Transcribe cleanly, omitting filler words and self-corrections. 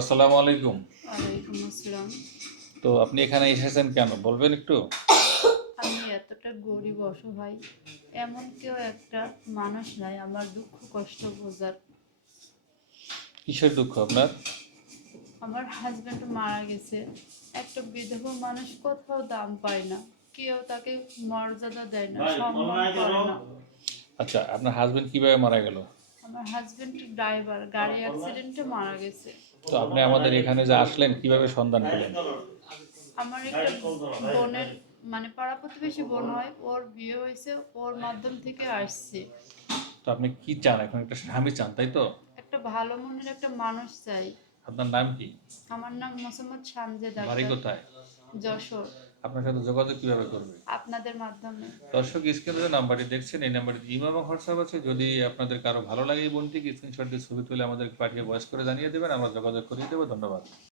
আসসালামু আলাইকুম। ওয়ালাইকুম আসসালাম। তো আপনি এখানে এসেছেন কেন বলবেন একটু? আমি এতটা গরিব অসহায়, এমন কেউ একটা মানুষ নাই আমার দুঃখ কষ্ট বোঝার। কিসের দুঃখ আপনার? আমার হাজব্যান্ড মারা গেছে। একটা বিধবা মানুষ কোথাও দাম পায় না, কেউ তাকে মর্যাদা দেয় না, সম্মান করে না। আচ্ছা, আপনার হাজবেন্ড কিভাবে মারা গেল? আমার হাজব্যান্ড ড্রাইভার, গাড়ি অ্যাক্সিডেন্টে মারা গেছে। তো আপনি আমাদের এখানে যে আসলেন কিভাবে সন্ধান পেলেন? আমার একটা বোনের, মানে পাড়া প্রতিবেশী বোন হয়, ওর বিয়ে হয়েছে, ওর মাধ্যম থেকে আসছে। তো আপনি কি চান? এখন একটা স্বামী চান, তাই তো? একটা ভালো মনের একটা মানুষ চাই। আপনার নাম কি? আমার নাম মোসাম্মদ সানজেদ বাড়ি আক্তার, কোথায়? যশোর। আপনার সাথে যোগাযোগ কিভাবে করবে? আপনাদের মাধ্যমে। দর্শক, স্ক্রিনে যে নাম্বারটি দেখছেন এই নাম্বারটি ইমো এবং হোয়াটসঅ্যাপ আছে। যদি আপনাদের কারো ভালো লাগে এই বোনটিকে, স্ক্রিনশট দিয়ে ছবি তুলে আমাদেরকে পাঠিয়ে ভয়েস করে জানিয়ে দেবেন, আমরা যোগাযোগ করিয়ে দেবো। ধন্যবাদ।